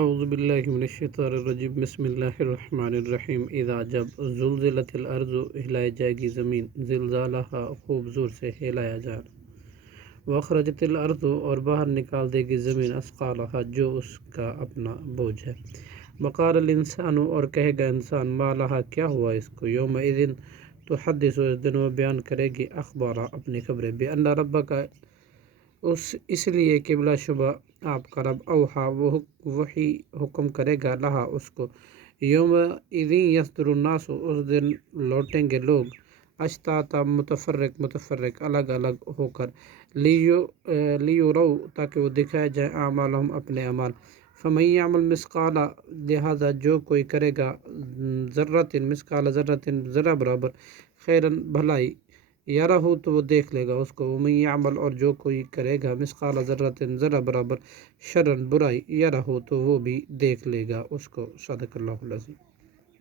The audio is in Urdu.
اعوذ باللہ من الشیطان الرجیم بسم اللہ الرحمن الرحیم۔ اذا جب زلزلت الارض ہلائی جائے گی زمین، زلزالہا خوب زور سے ہلایا جانا، واخرجت الارض اور باہر نکال دے گی زمین، اثقالہا جو اس کا اپنا بوجھ ہے، وقال الانسان اور کہے گا انسان، ما لہا کیا ہوا اس کو، یومئذ تحدث اس دن وہ بیان کرے گی اخبارا اپنی خبریں، بان ربک اس لیے کہ بلا شبہ آپ کا رب، اوحا وہی حکم کرے گا لہا اس کو، یوم اذین یصدر الناس اس دن لوٹیں گے لوگ، اشتاتا متفرق الگ الگ ہو کر، لیورو تاکہ وہ دکھائے جائیں اعمالہم اپنے اعمال، فمن یعمل مثقال لہذا جو کوئی کرے گا ذرۃ مثقال ذرۃ ذرہ برابر، خیرن بھلائی، یرہ تو وہ دیکھ لے گا اس کو، ومن یعمل اور جو کوئی کرے گا مثقال ذرۃ ذرہ برابر، شرن برائی، یرہ تو وہ بھی دیکھ لے گا اس کو۔ صدق اللہ العظیم۔